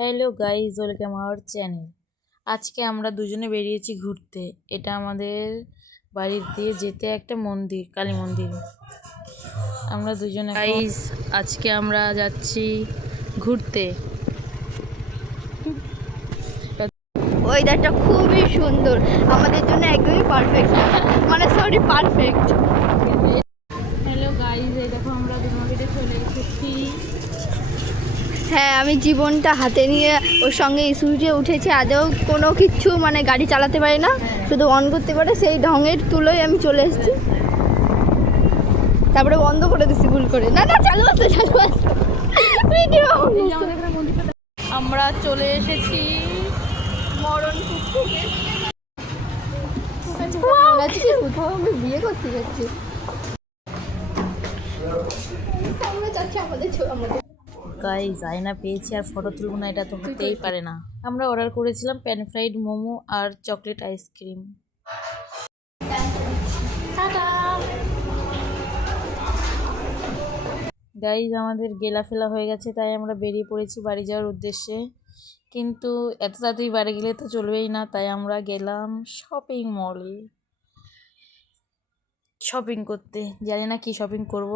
Hello guys, welcome our channel. আজকে আমরা দুজনে বেরিয়েছি ঘুরতে। এটা আমাদের বাড়ির দিয়ে যেতে একটা মন্দির, কালী মন্দির। আমরা দুজনে গাইজ আজকে আমরা যাচ্ছি ঘুরতে। ওয়েদারটা খুবই সুন্দর, আমাদের জন্য একদমই পারফেক্ট, পারফেক্ট। হ্যালো গাইজ, এই দেখো আমরা দুর্গাপীঠে চলে এসেছি। হ্যাঁ, আমি জীবনটা হাতে নিয়ে ওর সঙ্গে স্কুটিতে উঠেছি। আদৌ কোনো কিছু গাড়ি চালাতে পারি না, শুধু অন করতে পারে, সেই ঢঙের তুলোয় আমি চলে এসেছি। তারপরে বন্ধ করে দিচ্ছি ভুল করে। না না, চালু আছে। আমরা চলে এসেছি কোথাও আমি বিয়ে করতে যাচ্ছি। গাইজ আয়না পেয়েছি আর ফটো তুলবো না, এটা তো হতেই পারে না। আমরা অর্ডার করেছিলাম প্যান ফ্রাইড মোমো আর চকলেট আইসক্রিম। গাইজ আমাদের গেলা ফেলা হয়ে গেছে, তাই আমরা বেরিয়ে পড়েছি বাড়ি যাওয়ার উদ্দেশ্যে। কিন্তু এত তাড়াতাড়ি বাড়ি গেলে তো চলবেই না, তাই আমরা গেলাম শপিং মলে শপিং করতে। জানি না কি শপিং করব।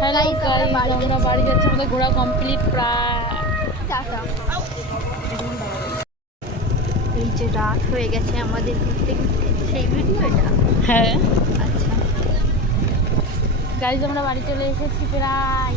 হ্যালো গাইজ, আমরা বাড়ি যাচ্ছি, আমাদের ঘোরা কমপ্লিট প্রায়। এই যে রাত হয়ে গেছে আমাদের ঘুরতে ঘুরতে, সেই ভিডিও এটা। হ্যাঁ আচ্ছা, গাইজ আমরা বাড়ি চলে এসেছি প্রায়।